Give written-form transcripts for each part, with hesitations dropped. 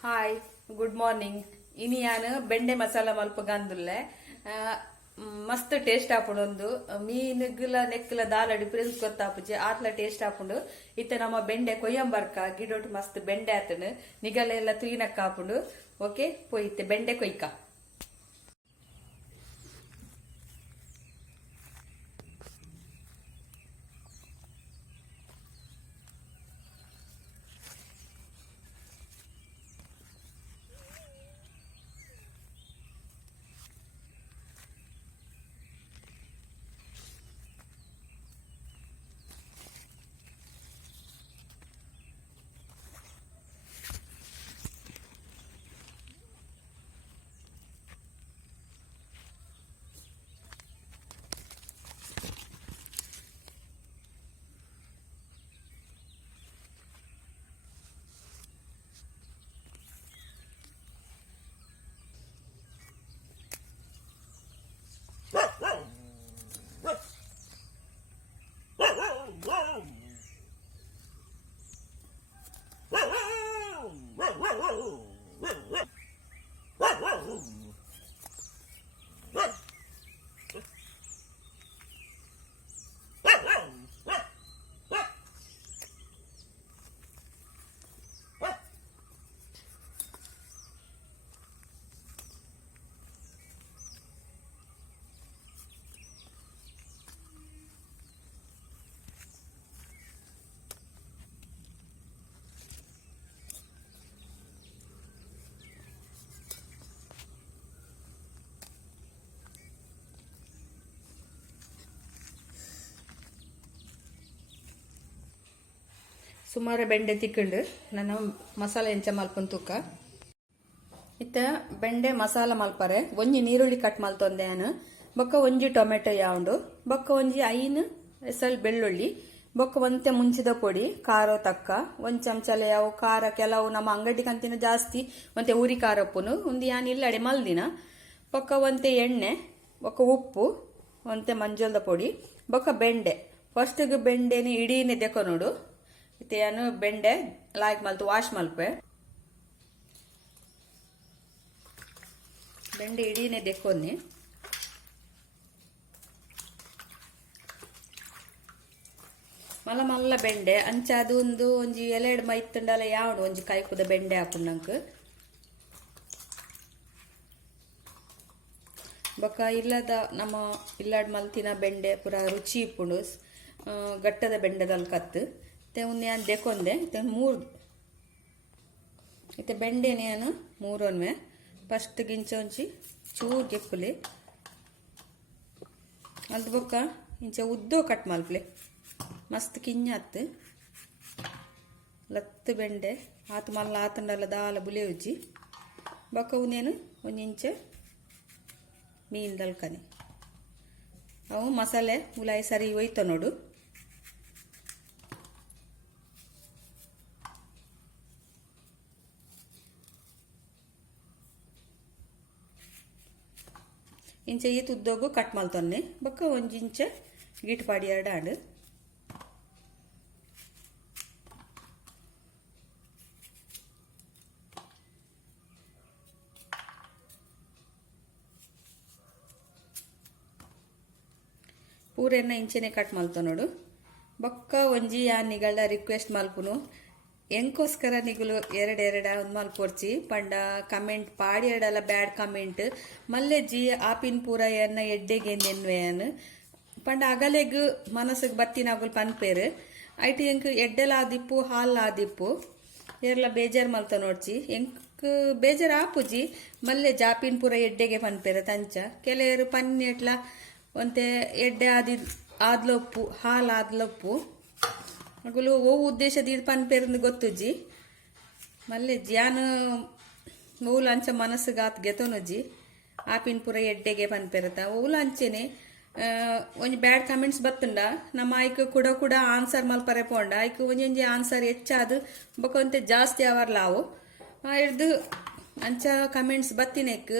Hi good morning ಇನಿ ಯಾನು ಬೆಂಡೆ ಮಸಾಲ ಮಲ್ಪಗಂದುಲ್ಲೆ ಮಸ್ತ್ ಟೇಸ್ಟ್ ಆಪುಂಡು ಮೀನುಗ್ಲ ನೆಕ್ಲ ದಾಲ ಡಿಫರೆನ್ಸ್ ಗೊತ್ತಾಪುಜಿ ಆತ್ಲ ಟೇಸ್ಟ್ ಆಪುಂಡು ಇತ್ತ ನಮ್ಮ ಬೆಂಡೆ ಕೊಯ್ಯಂಬರ್ಕ ಗಿಡೋಟ್ ಮಸ್ತ್ ಬೆಂಡೆ ಆತನು ನಿಗಲೆಲ್ಲ ತುಯಿನಕ್ಕ ಆಪುಂಡು ಓಕೆ ಪೋಯಿತ್ತೆ ಬೆಂಡೆ ಕೊಯ್ಕ ಸುಮಾರು ಬೆಂಡೆ ತಿಕ್ಕಂಡು ನಾನು ಮಸಾಲೆ ಎಂಚ ಮಲ್ಪನ್ ತೂಕ ಇತ್ತ ಬೆಂಡೆ ಮಸಾಲ ಮಲ್ಪರೆ ಒಂಜಿ ನೀರುಳ್ಳಿ ಕಟ್ ಮಲ್ತೊಂದೆ ನಾನು ಬೊಕ್ಕ ಒಂಜಿ ಟೊಮೆಟೊ ಯಾವುದು ಬೊಕ್ಕ ಒಂಜಿ ಐನ್ ಎಸಲ್ ಬೆಳ್ಳುಳ್ಳಿ ಬೊಕ್ಕ ಒಂತೆ ಮುಂಚಿದ ಪೊಡಿ ಖಾರ ತಕ್ಕ ಒಂದ್ ಚಮಚಲೆ ಯಾವು ಖಾರ ಕೆಲವು ನಮ್ಮ ಅಂಗಡಿ ಕಂತಿನ ಜಾಸ್ತಿ ಒಂತೆ ಊರಿ ಖಾರ ಉಪ್ಪುನು ಒಂದು ಯಾನ್ ಇಲ್ಲಡೆ ಮಲ್ದಿನ ಬೊಕ್ಕ ಒಂತೆ ಎಣ್ಣೆ ಬೊಕ್ಕ ಉಪ್ಪು ಒಂತೆ ಮಂಜೋಲ್ದ ಪೊಡಿ ಬೊಕ್ಕ ಬೆಂಡೆ ಫಸ್ಟ್ಗೆ ಬೆಂಡೆನಿ ಇಡೀನೆ ದೆಕ್ಕ ನೋಡು ಇತ್ತೇನು ಬೆಂಡೆ ಲಾಯ್ಕ್ ಮಲ್ತು ವಾಶ್ ಮಲ್ಪೆ ಬೆಂಡೆ ಇಡೀನೆ ದೆಕ್ಕೊನ್ನಿ ಮಲ್ಲ ಮಲ್ಲ ಬೆಂಡೆ ಅಂಚ ಅದು ಒಂಜಿ ಎಲೆಡ್ ಮೈತ್ತಂಡಲ ಯಾವಡು ಒಂಜಿ ಕೈಕುದ ಬೆಂಡೆ ಹಾಕೊಂಡಂಕ್ ಬೊಕ್ಕ ಇಲ್ಲದ ನಮ್ಮ ಇಲ್ಲಾಡ್ ಮಲ್ತಿನ ಬೆಂಡೆ ಪೂರ ರುಚಿ ಇಪ್ಪುಂಡು ಗಟ್ಟದ ಬೆಂಡೆದಲ್ ಕತ್ತು ಒಂದು ನಾನು ದೆಕೊಂಡೆ ಮೂರು ಇತ್ತೆ ಬೆಂಡೆನೆ ನಾನು ಮೂರೊನ್ವೆ ಫಸ್ಟ್ ಗಿಂಚ ಒಂಚಿ ಚೂರು ಗೆಪ್ಪುಲಿ ಅದು ಬೊಕ್ಕ ಇಂಚ ಉದ್ದೋ ಕಟ್ ಮಲ್ಪಲೆ ಮಸ್ತ್ ಕಿಂಜತ್ತು ಲತ್ತು ಬೆಂಡೆ ಆತು ಮಲ್ಲ ಆತಂಡಲ್ಲ ದಾಲ ಬುಲೆ ಉಜ್ಜಿ ಬೊಕ್ಕ ಉನೇನು ಒಂದಿಂಚ ಮೀನು ದಲ್ಕನೆ ಅವು ಮಸಾಲೆ ಉಲಾಯಿ ಸರಿ ಒಯ್ತ ನೋಡು ಇಂಚ ಈ ತುದ್ದೋಗು ಕಟ್ ಮಲ್ತೊನ್ನೆ ಬೊಕ್ಕ ಒಂಜಿಂಚ ಗಿಟ್ ಪಾಡಿ ಎರಡಾಂಡು ಪೂರೆನ್ನ ಇಂಚನೆ ಕಟ್ ಮಲ್ತ ನೋಡು ಬೊಕ್ಕ ಒಂಜಿ ಯಾನಿಗಳ ರಿಕ್ವೆಸ್ಟ್ ಮಲ್ಪುನು ಎಂಕೋಸ್ಕರ ನಿಗುಲು ಎರಡೆರಡ ಒಂದು ಮಲ್ಪೊರ್ಚಿ ಪಂಡ ಕಮೆಂಟ್ ಪಾಡಿ ಎರಡಲ್ಲ ಬ್ಯಾಡ್ ಕಮೆಂಟ್ ಮಲ್ಲೆಜ್ಜಿ ಆಪಿನ್ ಪೂರ ಎನ್ನ ಎಡ್ಡೆಗೆಂದೆನ್ವೆಯನ್ ಪಂಡ ಅಗಲೆಗ್ ಮನಸ್ಸಿಗೆ ಬತ್ತಿನ ಅಗುಲ್ ಪನ್ಪೇರು ಐಟಿ ಎಂಕ್ ಎಡ್ಡೆಲ ಆದಿಪ್ಪು ಹಾಲ್ ಆದಿಪ್ಪು ಎರಲ ಬೇಜಾರ್ ಮಲ್ತ ನೋಡ್ಚಿ ಎಂಕ್ ಬೇಜಾರ್ ಆಪುಜಿ ಮಲ್ಲೆ ಜಾಪಿನ್ ಪೂರ ಎಡ್ಡೆಗೆ ಪನ್ಪೇರು ತಂಚ ಕೆಲವರು ಪನ್ನೆಟ್ಲ ಒಂತೆ ಎಡ್ಡೆ ಆದ್ಲೊಪ್ಪು ಹಾಲ್ ಆದ್ಲೊಪ್ಪು ಅಗುಲು ಓ ಉದ್ದೇಶದ ಇದು ಪನ್ಪೇರಿಂದ ಗೊತ್ತುಜ್ಜಿ ಮಲ್ಲೆ ಜ್ಯಾನು ಓಲು ಅಂಚ ಮನಸ್ಸಿಗೆ ಆತ್ ಗೆತೊನಜ್ಜಿ ಆಪಿನ ಪೂರ ಎಡ್ಡೆಗೆ ಪನ್ಪೇರತ ಓಲು ಅಂಚೆನೆ ಒಂಜಿ ಬ್ಯಾಡ್ ಕಮೆಂಟ್ಸ್ ಬತ್ತುಂಡ ನಮ್ಮ ಐಕ್ ಕೂಡ ಆನ್ಸರ್ ಮಲ್ಪರೆ ಪೋಂಡ ಐಕ್ ಒಂಜಿ ಆನ್ಸರ್ ಹೆಚ್ಚಾದು ಬೊಕೊಂತೆ ಜಾಸ್ತಿ ಅವರ್ಲಾವು ಹಿಡ್ದು ಅಂಚ ಕಮೆಂಟ್ಸ್ ಬತ್ತಿನೆಕ್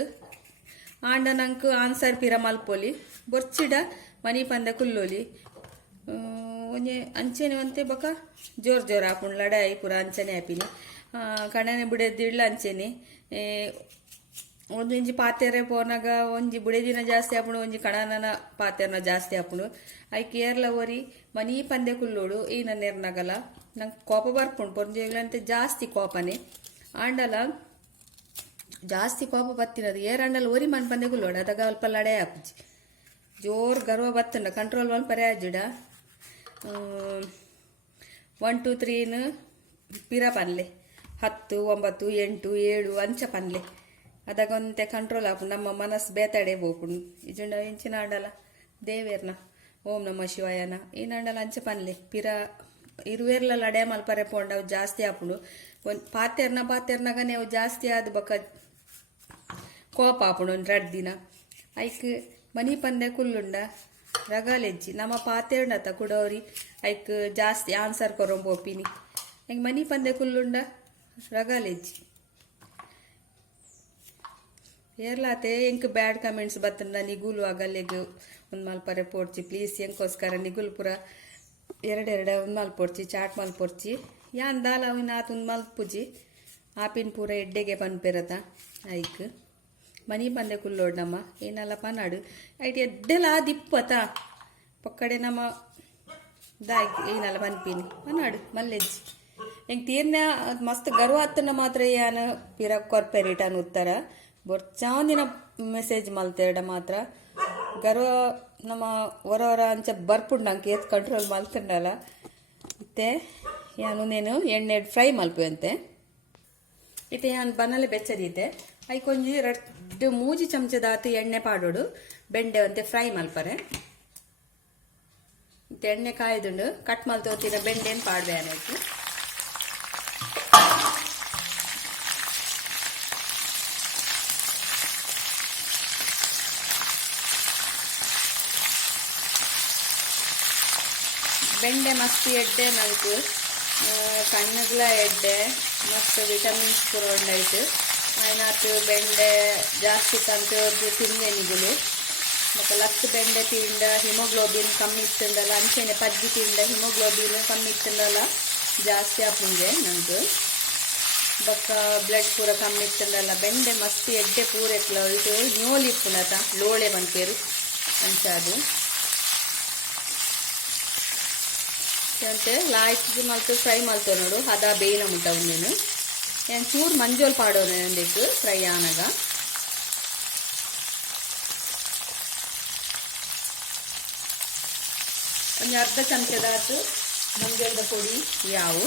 ಆಂಡ ನಂಕ್ ಆನ್ಸರ್ ಪಿರ ಮಲ್ಪೊಲಿ ಬೊರ್ಚಿಡ ಮನಿ ಪಂದ ಕುಲ್ಲೋಲಿ ಒಂಜೆ ಅಂಚೆನೆ ಒಂತೆ ಬೊಕ ಜೋರ್ ಜೋರ್ ಆಪುಂಡು ಲಡಾಯಿ ಪೂರ ಅಂಚನೆ ಆಪಿನಿ ಕಣನೆ ಬುಡೆದಿಡ್ಲ ಅಂಚೆನೆ ಒಂಜಿ ಪಾತೆರೆ ಪೋನಾಗ ಒಂಜಿ ಬುಡೆದಿನ ಜಾಸ್ತಿ ಆಪುಂಡು ಒಂಜಿ ಕಣನನ ಪಾತೆರ್ನ ಜಾಸ್ತಿ ಆಪುಂಡು ಐಕೆ ಏರ್ಲ ಒರಿ ಮನಿ ಪಂದೆ ಕುಲ್ಲೋಡು ಈ ನನ್ನ ಎರ್ನಗಲ ನಂಗೆ ಕೋಪ ಬರ್ಪುಂಡು ಪೊಂಜೆಗ್ಲಂತೆ ಜಾಸ್ತಿ ಕೋಪನೆ ಆಂಡಲ ಜಾಸ್ತಿ ಕೋಪ ಬತ್ತಿನದು ಏರಂಡಲ ಒರಿ ಮನ್ ಪಂದೆ ಕುಲ್ಲೋಡು ಅದಾಗ ಅಲ್ಪ ಲಡೆ ಆಪುಜಿ ಜೋರ್ ಗರ್ವ ಬತ್ತಂಡ ಕಂಟ್ರೋಲ್ ಮಲ್ಪರೆ ಆಜಿಡ 1 2 3 ಪಿರ ಪನ್ಲೆ 10 9 8 7 ಅಂಚ ಪನ್ಲೆ ಅದಾಗೊಂತೆ ಕಂಟ್ರೋಲ್ ಆಪು ನಮ್ಮ ಮನಸ್ಸು ಬೇತಾಡೆ ಬೋಪುಂಡು ಇಜುಂಡ ಇಂಚಿನ ಆಂಡಲ ದೇವೇರ್ನ ಓಂ ನಮ ಶಿವಾಯನ ಈ ನಂಡಲ ಅಂಚ ಪನ್ಲೆ ಪಿರ ಇರುವೇರ್ಲ ಲಡೆ ಮಲ್ಪರೆ ಪೋಂಡ ಅವು ಜಾಸ್ತಿ ಆಪುಂಡು ಒಂದು ಪಾತೆರ್ನಾಗನೆ ಅವು ಜಾಸ್ತಿ ಆದ ಬಕ ಕೋಪ ಆಪುಂಡು ಒಂದು 2 ದಿನ ಐಕ್ ಮನಿ ಪಂದೆ ಕುಲ್ಲುಂಡ ರಗಾಲೆಜ್ಜಿ ನಮ್ಮ ಪಾತೆರ್ನತ ಕುಡೋರಿ ಐಕ್ ಜಾಸ್ತಿ ಆನ್ಸರ್ ಕೊರೊಂಬೋಪಿನಿ ಹೆಂಗೆ ಮನಿ ಪಂದೆ ಕುಲ್ಲುಂಡ ರಗಾಲೆಜ್ಜಿ ಏರ್ಲಾತೆ ಎಂಕ್ ಬ್ಯಾಡ್ ಕಮೆಂಟ್ಸ್ ಬತ್ತಂಡ ನಿಗುಲು ಆಗಲ್ಲೆಗ್ ಒಂದು ಮಲ್ಪರೆ ಪೋಡ್ಚಿ ಪ್ಲೀಸ್ ಎಂಕೋಸ್ಕರ ನಿಗುಲು ಪೂರ ಎರಡೆರಡೆ ಒಂದು ಮಲ್ಪೊಡ್ಚಿ ಚಾಟ್ ಮಲ್ಪೊಡ್ಚಿ ಯಾನ್ ದಾಲ ಅವಿನ ಆತು ಒಂದು ಮಲ್ಪುಜಿ ಆಪಿನ ಪೂರ ಎಡ್ಡೆಗೆ ಪನ್ಪೆರತ ಐಕ್ ಮನಿ ಪಂದೆ ಕುಲ್ಲೋಡು ನಮ್ಮ ಏನಲ್ಲ ಪನಾಡು ಐಟ್ ಎಡ್ಡೆಲ್ಲ ದಿಪ್ಪತ ಪಕ್ಕಡೆ ನಮ್ಮ ದಾಯ್ ಏನಲ್ಲ ಪನ್ಪೀನಿ ಪನಾಡು ಮಲ್ಲೆಜ್ಜಿ ಹೆಂಗೆ ತೀರ್ನ ಮಸ್ತ್ ಗರ್ವ ಹತ್ತನ ಮಾತ್ರ ಯಾನು ಪಿರ ಕೊರ್ಪೆರಿಟನ್ ಉತ್ತರ ಬೊರ್ಚಾಂದಿನ ಮೆಸೇಜ್ ಮಲ್ತೆರಡ ಮಾತ್ರ ಗರ್ವ ನಮ್ಮ ಹೊರ ಅಂಚ ಬರ್ಪುಂಡು ನಂಗೆ ಏತ್ ಕಂಟ್ರೋಲ್ ಮಲ್ತಂಡಲ್ಲ ಮತ್ತೆ ಯಾನು ನೇನು ಎಣ್ಣೆ ಫ್ರೈ ಮಲ್ಪುವಂತೆ ಇತ್ತೆ ಯಾನು ಬನ್ನಲೆ ಬೆಚ್ಚದೀತೆ ಐಕೊಂಜಿ 2 ಚಮಚದಾತು ಎಣ್ಣೆ ಪಾಡೋಡು ಬೆಂಡೆ ಅಂತೆ ಫ್ರೈ ಮಲ್ಪರೆ ಇತ್ತೆ ಎಣ್ಣೆ ಕಾಯ್ದುಂಡು ಕಟ್ ಮಲ್ತೋತಿನ ಬೆಂಡೆನ್ ಪಾಡ್ವೆ ಅನ್ನೈತಿ ಬೆಂಡೆ ಮಸ್ತ್ ಎಡ್ಡೆ ನಲ್ಕು ಕಣ್ಣಗ್ಲ ಎಡ್ಡೆ ಮತ್ತು ವಿಟಮಿನ್ಸ್ ಕೊರೊಂಡಾಯ್ತು അതിനകത്ത് ಬೆಂಡೆ ಜಾಸ್ತಿ ತಂತೋರ್ದು ತಿನ್ನೆನಿಗುಲು ಮತ್ತು ಲತ್ತು ಬೆಂಡೆ ತಿಂಡ ಹಿಮೋಗ್ಲೋಬಿನ್ ಕಮ್ಮಿ ಇತ್ತಂಡಲ್ಲ ಅಂಚೆನೆ ಪಜ್ಜಿ ತಿಂಡ ಹಿಮೋಗ್ಲೋಬಿನ್ ಕಮ್ಮಿ ಇತ್ತಂಡಲ್ಲ ಜಾಸ್ತಿ ಆಪುಂಗೆ ನಂಗೆ ಬೊಕ್ಕ ಬ್ಲಡ್ ಪೂರ ಕಮ್ಮಿ ಇತ್ತಂಡಲ್ಲ ಬೆಂಡೆ ಮಸ್ತ್ ಎಡ್ಡೆ ಪೂರ ಎಕ್ಲ ಇದು ನ್ಯೋಲಿ ಇಪ್ಪುನತ ಲೋಳೆ ಬಂತೇರು ಅಂಚಾದು ಅಂತೆ ಲಾಯ್ಕ್ ಮಲ್ತು ಫ್ರೈ ಮಲ್ತೋ ನೋಡು ಅದ ಬೇಯ್ನ ಮುಟ್ಟ ಉಂದೇನು ಏನು ಚೂರು ಮಂಜೋಲ್ ಪಾಡೋನು ಎಂದಕ್ಕೆ ಫ್ರೈ ಆನಾಗ ಒಂದು ಅರ್ಧ ಚಮಚದಾತು ಮಂಜೋಳದ ಪುಡಿ ಯಾವು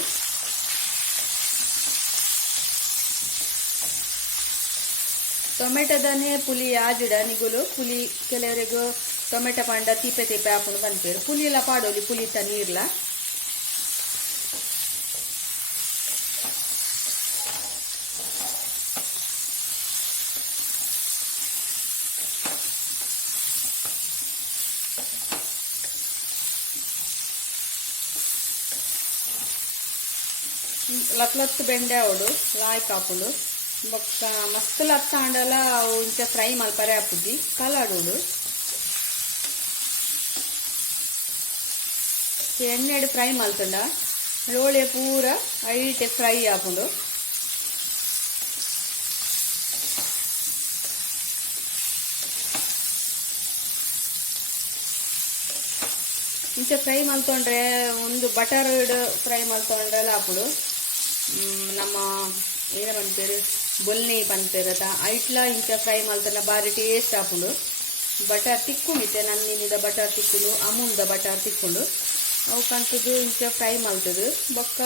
ಟೊಮೆಟೊದನ್ನೇ ಪುಲಿ ಆಜಿಡ ನಿಗುಲು ಪುಲಿ ಕೆಲವರಿಗೂ ಟೊಮೆಟೊ ಪಂಡ ತೀಪೆ ತೀಪೆ ಹಾಕೊಂಡು ಬಂದ್ಪೇರು ಪುಲಿ ಎಲ್ಲ ಪಾಡೋಲಿ ಪುಲಿ ತ ನೀರ್ಲ ಲತ್ ಬೆಂಡೆ ಅವಡು ಲಾಯ್ಕ್ ಹಾಕೊಂಡು ಬೊಕ್ಕ ಮಸ್ತ್ ಲತ್ತ ಅಂಡಲ ಅವು ಇಂಚ ಫ್ರೈ ಮಲ್ಪರೆ ಹಾಪುಜಿ ಕಲಾಡೋಡು ಎಣ್ಣೆಡು ಫ್ರೈ ಮಲ್ತಂಡ ಲೋಳೆ ಪೂರ ಐಟೆ ಫ್ರೈ ಹಾಕೊಂಡು ಇಂಚ ಫ್ರೈ ಮಲ್ತೊಂಡ್ರೆ ಒಂದು ಬಟರ್ ಫ್ರೈ ಮಲ್ತೊಂಡ್ರೆ ಹಾಪುಡು ನಮ್ಮ ಏನ ಪನ್ಪೇರು ಬೊಲ್ನೆ ಪನ್ಪೇರತ ಐಟ್ಲ ಇಂಚ ಫ್ರೈ ಮಲ್ತನ ಬಾರಿ ಟೇಸ್ಟ್ ಹಾಪುಂಡು ಬಟರ್ ತಿಕ್ಕುಂಡಿತ್ತೆ ನನ್ನಿನಿದ ಬಟರ್ ತಿಕ್ಕುಂಡು ಅಮೂಲ್ದ ಬಟರ್ ತಿಕ್ಕುಂಡು ಅವು ಕಂತದ್ದು ಇಂಚ ಫ್ರೈ ಮಲ್ತದು ಬೊಕ್ಕ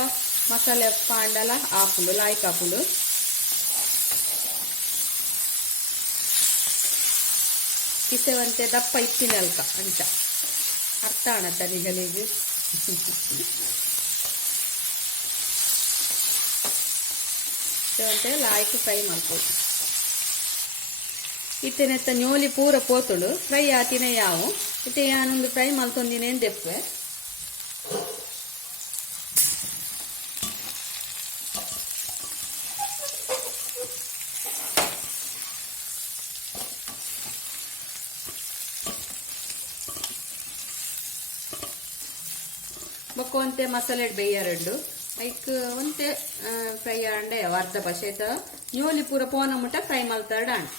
ಮಸಾಲೆ ಪಾಂಡಲ ಹಾಪುಂಡು ಲಾಯ್ಕ್ ಹಾಪುಂಡು ಕಿಸೆವಂತೆ ದಪ್ಪ ಇತ್ತಿನಲ್ಕ ಅಂಚ ಅರ್ಥ ಆಣತ್ತ ನಿಗಳಿಗೆ ಲಾಯ್ಕ್ ಫ್ರೈ ಮಾಡ್ಬೋದು ಇತ್ತೇನೆತ್ತ ನ್ಯೋಲಿ ಪೂರ ಪೋತುಡು ಫ್ರೈ ಆತಿನ ಯಾವು ಇತ್ತೆ ನಾನೊಂದು ಫ್ರೈ ಮಲ್ತೊಂದಿನೇನು ದೆಪ್ಪೆ ಬೊಕ್ಕ ಒಂತೆ ಮಸಾಲೆ ಬೇಯರಡ್ಡು ಐಕ್ ಒಂತೆ ಫ್ರೈ ಆಂಡೆ ಅರ್ಧ ಪಶೆತ ನ್ಯೂಲಿ ಪೂರ ಪೋನ ಮುಟ್ಟ ಫ್ರೈ ಮಲ್ತಾಡ ಆಂಡ್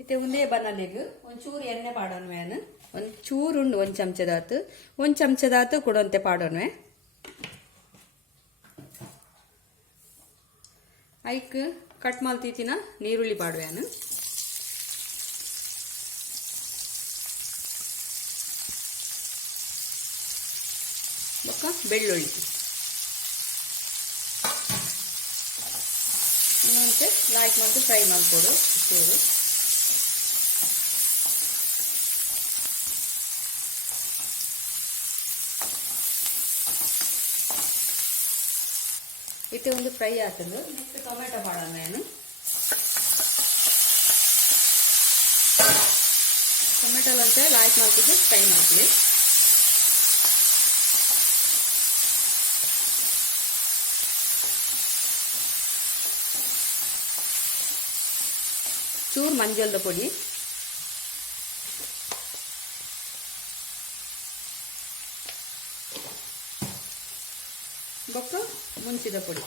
ಇತ್ತೆ ಒಂದೇ ಬನ್ನಲಿಗ್ ಒಂಚೂರು ಎಣ್ಣೆ ಪಾಡೋನ್ವೇನು ಒಂಚೂರು ಉಂಡು ಒಂದು ಚಮಚದಾತು ಕೊಡೊಂತೆ ಪಾಡೋನ್ವೆ ಐಕ್ ಕಟ್ ಮಲ್ತೀತಿನ ನೀರುಳ್ಳಿ ಪಾಡುವೇನು ಬೊಕ್ಕ ಬೆಳ್ಳುಳ್ಳಿ ಇನ್ನೊಂದು ಲೈಕ್ ಮಾಡಿ ಫ್ರೈ ಮಾಡ್ಕೊಡು ಚೂರು ಇತ್ತೆ ಒಂದು ಫ್ರೈ ಆಗ್ತದೆ ನೆಕ್ಸ್ಟ್ ಟೊಮೆಟೊ ಮಾಡೋಣ ನಾನು ಟೊಮೆಟೊಲಂತೆ ಲೈಕ್ ಮಾಡ್ತಿದ್ದು ಫ್ರೈ ಮಾಡ್ತೀವಿ ಚೂರು ಮಂಜಲ್ದ ಪುಡಿ ಬೊಕ್ಕ ಮುಂಚಿದ ಪುಡಿ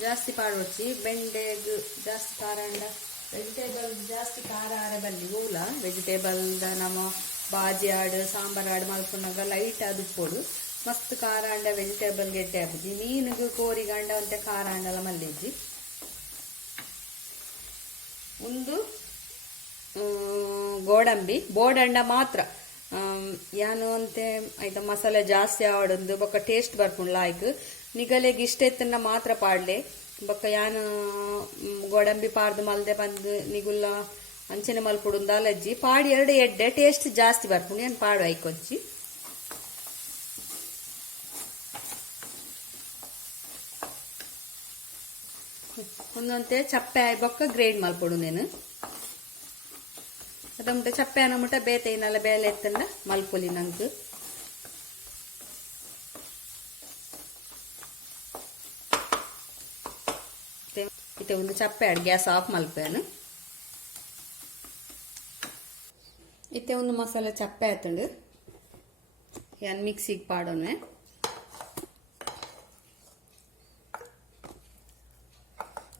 ಜಾಸ್ತಿ ಪಾಡೋಚಿ ಬೆಂಡೆಗ್ ಜಾಸ್ತಿ ಖಾರ ಅಂಡ ವೆಜಿಟೇಬಲ್ ಜಾಸ್ತಿ ಖಾರ ಆರ ಬಲ್ಲಿ ಊಲ ವೆಜಿಟೇಬಲ್ ನಮ್ಮ ಬಾಜಿ ಆಡು ಸಾಂಬಾರ್ ಆಡು ಮಲ್ಪುನಾಗ ಲೈಟ್ ಅದು ಉಪ್ಪೋಡು ಮಸ್ತ್ ಖಾರ ಅಂಡ ವೆಜಿಟೇಬಲ್ ಗೆಡ್ಡೆ ಆಬುಜಿ ಮೀನಿಗೂ ಕೋರಿಗೆ ಅಂಡ ಒಂತೆ ಖಾರ ಅಂಡಲ ಮಲ್ಲಿಜ್ಜಿ ಒಂದು ಗೋಡಂಬಿ ಬೋಡಂಡ ಮಾತ್ರ ಯಾನು ಅಂತೆ ಆಯ್ತಾ ಮಸಾಲೆ ಜಾಸ್ತಿ ಆವಡೊಂದು ಬೊಕ್ಕ ಟೇಸ್ಟ್ ಬರ್ಪುಂಡು ಲಾಯ್ಕ್ ನಿಗಲೆಗ್ ಇಷ್ಟ ಎತ್ತನ್ನ ಮಾತ್ರ ಪಾಡ್ಲೆ ಬೊಕ್ಕ ಯಾನು ಗೋಡಂಬಿ ಪಾಡ್ದು ಮಲ್ದೆ ಬಂದು ನಿಗುಲ್ಲ ಅಂಚನೆ ಮಲ್ಪುಡುಂದು ಅಲಜ್ಜಿ ಪಾಡಿ ಎರಡು ಎಡ್ಡೆ ಟೇಸ್ಟ್ ಜಾಸ್ತಿ ಬರ್ಪುಂಡು ಏನು ಪಾಡು ಐಕೊಜ್ಜಿ ಒಂದೊಂತೆ ಚಪ್ಪೆ ಆಯ್ ಬೊಕ್ಕ ಗ್ರೈಂಡ್ ಮಲ್ಪೊಡು ನೇನು ಅದೊಂದು ಚಪ್ಪೆ ಅನ್ನಮುಟ ಬೇತೆ ಇನ್ನೆಲ್ಲ ಬೇಲೆ ಎತ್ತಂಡ ಮಲ್ಪೊಲಿ ನಂಗೆ ಇತ್ತೆ ಒಂದು ಚಪ್ಪೆ ಆಡ್ ಗ್ಯಾಸ್ ಆಫ್ ಮಲ್ಪೇನು ಇತ್ತೆ ಒಂದು ಮಸಾಲೆ ಚಪ್ಪೆ ಆಯ್ತಂಡು ಯಾನ್ ಮಿಕ್ಸಿಗೆ ಪಾಡೋನೆ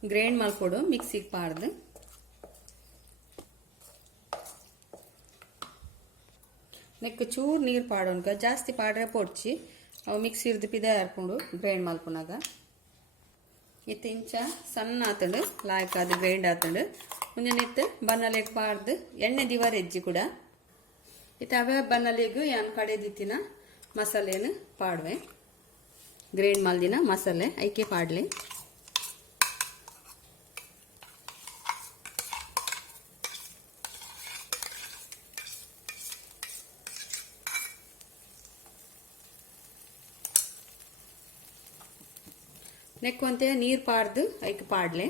ಗ್ರೈಂಡ್ ಮಲ್ಪೊಡು ಮಿಕ್ಸಿಗೆ ಪಾಡ್ದು ನೆಕ್ ಚೂರು ನೀರು ಪಾಡೋನ್ಕ ಜಾಸ್ತಿ ಪಾಡ್ರೆ ಪೊಡ್ಚಿ ಅವು ಮಿಕ್ಸಿ ಇರ್ದು ಪಿದೆ ಹರ್ಕೊಂಡು ಗ್ರೈಂಡ್ ಮಲ್ಪುನಾಗ ಇತ್ತು ಇಂಚ ಸಣ್ಣ ಆತಂಡು ಲಾಯ್ಕ ಅದು ಗ್ರೈಂಡ್ ಆತಂಡು ಮುಂಜಾನೆ ಬನ್ನಲೆಗ್ ಪಾಡ್ದು ಎಣ್ಣೆ ದಿವರ್ ಹೆಜ್ಜಿ ಕೂಡ ಇತ್ತು ಅವೇ ಬನ್ನಲೆಗು ಯಾನ್ ಕಡೆದಿತ್ತಿನ ಮಸಾಲೆನು ಪಾಡ್ವೆ ಗ್ರೈಂಡ್ ಮಲ್ದಿನ ಮಸಾಲೆ ಐಕೆ ಪಾಡ್ಲಿ ನೆಕ್ಕೊಂತೆ ನೀರು ಪಾಡ್ದು ಐಕ್ ಪಾಡ್ಲೆ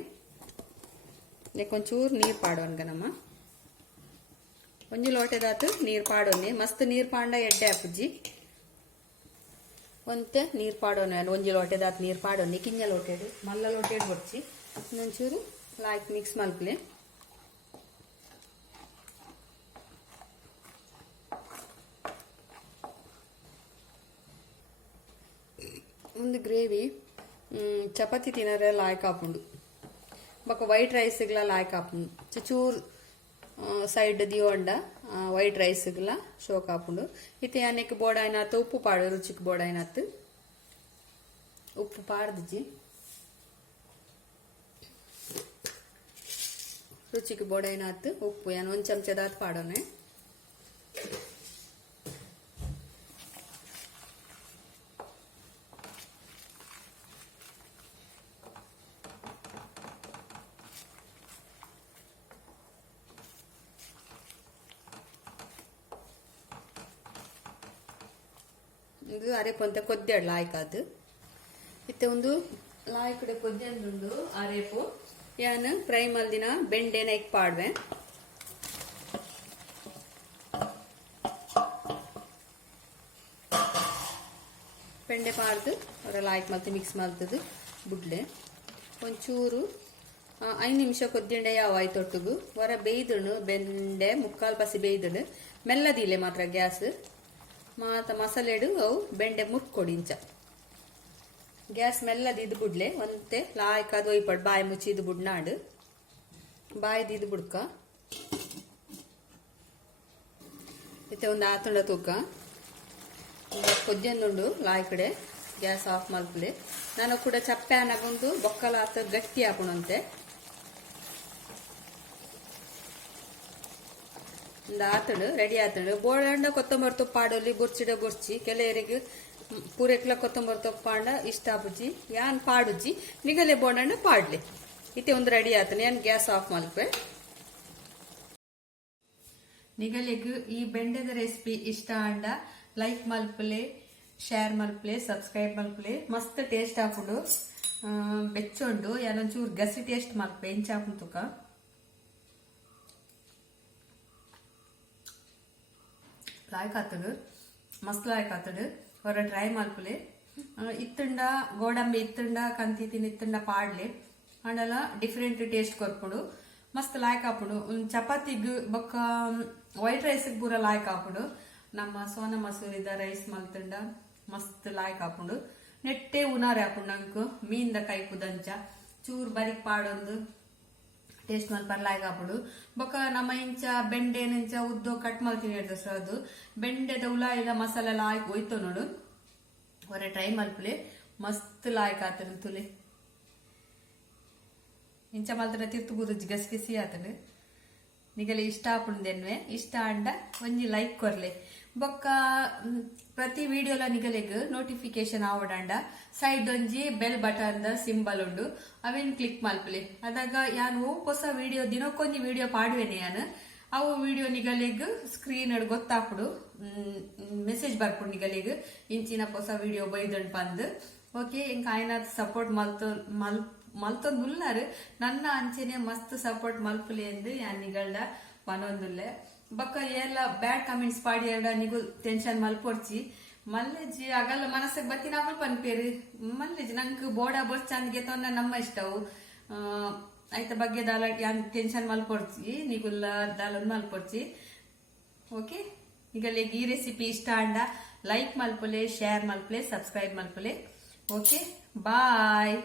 ನೆಕ್ಕೊಂಚೂರು ನೀರು ಪಾಡೋನ್ಗ ನಮ್ಮ ಒಂಜಿ ಲೋಟೆದಾತು ನೀರು ಪಾಡೋನೆ ಮಸ್ತ್ ನೀರು ಪಾಂಡ ಎಡ್ಡೆ ಹಾಪುಜ್ಜಿ ಒಂತೆ ನೀರು ಪಾಡೋನೆ ಒಂಜಿ ಲೋಟೆದಾತು ನೀರು ಪಾಡೋನೆ ಕಿಂಜ ಲೋಟೆಡು ಮಲ್ಲ ಲೋಟೆಡು ಬೊಡ್ಚಿ ಇನ್ನೊಂಚೂರು ಲಾಯ್ಕ್ ಮಿಕ್ಸ್ ಮಲ್ಪಲೆ ಒಂದು ಗ್ರೇವಿ ಚಪಾತಿ ತಿನ್ನರೆ ಲಾಯ್ಕ್ ಆಪುಂಡು ಬೊಕ್ಕ ವೈಟ್ ರೈಸ್ಗ್ಲ ಲಾಯ್ಕ್ ಆಪುಂಡು ಚೂರು ಸೈಡ್ ದಿಯೋಂಡ ವೈಟ್ ರೈಸ್ಗ್ಲ ಶೋಕ್ ಆಪುಂಡು ಇತ್ತೆ ಯಾನೆಕ್ ಬೋಡಾಯ್ನಾತ್ ಉಪ್ಪು ಪಾಡು ರುಚಿಗೆ ಬೋಡಾಯ್ನಾತ್ ಉಪ್ಪು ಪಾಡ್ದಿಜ್ಜಿ ರುಚಿಗೆ ಬೋಡಾಯ್ನಾತ್ ಉಪ್ಪು ಯಾನ್ ಒಂದು ಚಮಚದಾತ್ ಪಾಡೋನೆ ಇದು ಅರೆಪೊಂತೆ ಕೊದ್ದೆಡ್ ಲಾಯ್ಕಾದು ಇತ್ತೆ ಒಂದು ಲಾಯ್ಕಡೆ ಕೊದ್ದೆಂದುಂಡು ಅರೆಪು ಯಾನ್ ಫ್ರೈ ಮಲ್ದಿನ ಬೆಂಡೆನ ಇಕ್ ಪಾಡ್ವೆ ಬೆಂಡೆ ಪಾಡ್ದು ಅವರ ಲಾಯ್ಕ್ ಮಲ್ತು ಮಿಕ್ಸ್ ಮಲ್ತದು ಬುಡ್ಲೆ ಒಂಚೂರು ಐದು ನಿಮಿಷ ಕೊದ್ದಿಂಡೆ ಯಾವ ಆಯ್ತೊಟ್ಟಿಗೂ ಹೊರ ಬೇಯ್ದಣು ಬೆಂಡೆ ಮುಕ್ಕಾಲು ಪಸಿ ಬೇಯ್ದಣು ಮೆಲ್ಲದಿಲೆ ಮಾತ್ರ ಗ್ಯಾಸ್ ಮಾತ ಮಸಾಲೆಡು ಅವು ಬೆಂಡೆ ಮುಟ್ಕೊಡಿ ಇಂಚ ಗ್ಯಾಸ್ ಮೆಲ್ಲದ ಇದು ಬಿಡ್ಲೆ ಒಂತೆ ಲಾಯ್ಕದು ಒಯ್ಪಡ್ ಬಾಯಿ ಮುಚ್ಚಿ ಇದು ಬಿಡ್ನಾಡು ಬಾಯ್ದು ಇದು ಬಿಡ್ಕ ಇತ್ತೆ ಒಂದು ಆತುಂಡ ತೂಕ ಕೊಜ್ಜಂದುಂಡು ಲಾಯ್ ಕಡೆ ಗ್ಯಾಸ್ ಆಫ್ ಮಲ್ಪಲೆ ನಾನು ಕೂಡ ಚಪ್ಪೆ ಅನಗೊಂದು ಬೊಕ್ಕಲ ಆತ ಗಟ್ಟಿ ಹಾಕೋಣಂತೆ ಒಂದು ಆತಡು ರೆಡಿ ಆತಡು ಬೋಳಂಡ ಕೊತ್ತಂಬರಿ ತೊಪ್ಪ ಆಡೋಲಿ ಗೊರ್ಚಿಡ ಗೊರ್ಚಿ ಕೆಲವರಿಗೆ ಪೂರೆಕ್ಲ ಕೊತ್ತಂಬರಿ ತೊಪ್ಪ ಅಂಡ ಇಷ್ಟ ಆಪುಜಿ ಯಾನ್ ಪಾಡುಜಿ ನಿಗಲೆ ಬೋಂಡಣ್ಣ ಪಾಡ್ಲಿ ಇತ್ತೆ ಒಂದು ರೆಡಿ ಆತನ ಯಾನ್ ಗ್ಯಾಸ್ ಆಫ್ ಮಲ್ಪೆ ನಿಗಲಿಗೂ ಈ ಬೆಂಡೆದ ರೆಸಿಪಿ ಇಷ್ಟ ಅಂಡ ಲೈಕ್ ಮಲ್ಪಲೆ ಶೇರ್ ಮಲ್ಪಲೆ ಸಬ್ಸ್ಕ್ರೈಬ್ ಮಲ್ಪಲೆ ಮಸ್ತ್ ಟೇಸ್ಟ್ ಹಾಕೊಂಡು ಬೆಚ್ಚೊಂಡು ಯಾನೊಂಚೂರು ಗಸಿ ಟೇಸ್ಟ್ ಮಲ್ಪೆ ಇಂಚ ಹಾಕೊಂಡು ತುಕ ಲಾಯ್ಕ್ ಆತಡು ಮಸ್ತ್ ಲಾಯ್ಕ್ ಆತಡು ಹೊರ ಟ್ರೈ ಮಲ್ಪಲೆ ಇತ್ತಂಡ ಗೋಡಂಬಿ ಇತ್ತಂಡ ಕಂತಿ ತಿನ್ ಇತ್ತಂಡ ಪಾಡ್ಲೆ ಅಂಡಲ ಡಿಫ್ರೆಂಟ್ ಟೇಸ್ಟ್ ಕೊರ್ಪುಡು ಮಸ್ತ್ ಲಾಯ್ಕ್ ಹಾಪುಡು ಚಪಾತಿಗ್ ಬೊಕ್ಕ ವೈಟ್ ರೈಸ್ ಪೂರ ಲಾಯ್ಕ್ ಹಾಪುಡು ನಮ್ಮ ಸೋನ ಮಸೂರಿದ ರೈಸ್ ಮಲ್ತಂಡ ಮಸ್ತ್ ಲಾಯ್ಕ್ ಹಾಪುಂಡು ನೆಟ್ಟೆ ಉನಾರೆ ಹಾಪುಂಡು ನಂಕು ಮೀನ್ದ ಕೈ ಕುದಂಚ ಚೂರ್ ಬರಿಕ್ ಪಾಡೊಂದು ಟೇಸ್ಟ್ ಮಲ್ಪರ್ ಲಾಯ್ಕ್ ಹಾಪುಡು ಬೊಕ್ಕ ನಮ್ಮ ಇಂಚ ಬೆಂಡೆ ಇಂಚ ಉದ್ದು ಕಟ್ ಮಲ್ತೀನಿ ಹೇಳ್ದ ಅದು ಬೆಂಡೆದ ಉಲಾ ಇಲ್ಲ ಮಸಾಲ ಲಾಯ್ಕ್ ಹೋಯ್ತು ನೋಡು ಹೊರ ಟ್ರೈ ಮಲ್ಪಲೆ ಮಸ್ತ್ ಲಾಯ್ಕ್ ಆತನ ತುಲೆ ಇಂಚ ಮಲ್ತರ ತಿರ್ತು ಬುದು ಗಸಿ ಆತನು ನಿಗಲಿ ಇಷ್ಟ ಆಪುಂಡೆನ್ವೆ ಇಷ್ಟ ಅಂಡ ಒಂಜಿ ಲೈಕ್ ಕೊರ್ಲೆ ಬೊಕ್ಕ ಪ್ರತಿ ವಿಡಿಯೋಲ ನಿಗಲೆಗ್ ನೋಟಿಫಿಕೇಶನ್ ಆವಡಂಡ ಸೈಡ್ ಒಂಜಿ ಬೆಲ್ ಬಟನ್ ದ ಸಿಂಬಲ್ ಉಂಡು ಅವೇನ್ ಕ್ಲಿಕ್ ಮಲ್ಪಲೆ ಅದಾಗ ಯಾನು ಹೊಸ ವಿಡಿಯೋ ದಿನಕ್ಕೊಂಜಿ ವಿಡಿಯೋ ಪಾಡುವೆನೆ ಯಾನು ಅವು ವಿಡಿಯೋ ನಿಗಲೆಗ್ ಸ್ಕ್ರೀನ್ ಗೊತ್ತಾಪುಡು ಮೆಸೇಜ್ ಬರ್ಪುಡು ನಿಗಲೆಗ್ ಇಂಚಿನ ಹೊಸ ವಿಡಿಯೋ ಬೈದಂಡ್ ಬಂದ್ ಓಕೆ ಇಂಕ ಆಯ್ನ ಸಪೋರ್ಟ್ ಮಲ್ತೊಂದು ಉಲ್ಲಾರು ನನ್ನ ಅಂಚೆನೆ ಮಸ್ತ್ ಸಪೋರ್ಟ್ ಮಲ್ಪುಲಿ ಎಂದು ಯಾನ್ ನಿಗಳ್ದ ಪನೊಂದುಲ್ಲೆ ಬೊಕ್ಕ ಎಲ್ಲ ಬ್ಯಾಡ್ ಕಮೆಂಟ್ಸ್ ಪಾಡಿ ಎರಡ ನಿಗು ಟೆನ್ಷನ್ ಮಲ್ಪೊಡ್ಚಿ ಮಲ್ಲೆಜಿ ಆಗಲ್ಲ ಮನಸ್ಸಿಗೆ ಬತ್ತಿ ನಾಗಲ್ ಪನ್ಪೇರು ಮಲ್ಲೆಜಿ ನಂಗೆ ಬೋಡ ಬೊರ್ಚ ಅಂದ್ಗೆ ತೊಂದ ನಮ್ಮ ಇಷ್ಟವು ಐತ ಬಗ್ಗೆ ದಾಲ ಯಾನ್ ಟೆನ್ಷನ್ ಮಲ್ಪೊಡ್ಚಿ ನಿಗುಲ್ಲ ದಾಲನ್ ಮಲ್ಪೊಡ್ಚಿ ಓಕೆ ಈಗ ಈ ರೆಸಿಪಿ ಇಷ್ಟ ಅಂಡ ಲೈಕ್ ಮಲ್ಪಲೆ ಶೇರ್ ಮಲ್ಪಲೆ ಸಬ್ಸ್ಕ್ರೈಬ್ ಮಲ್ಪಲೆ ಓಕೆ ಬಾಯ್.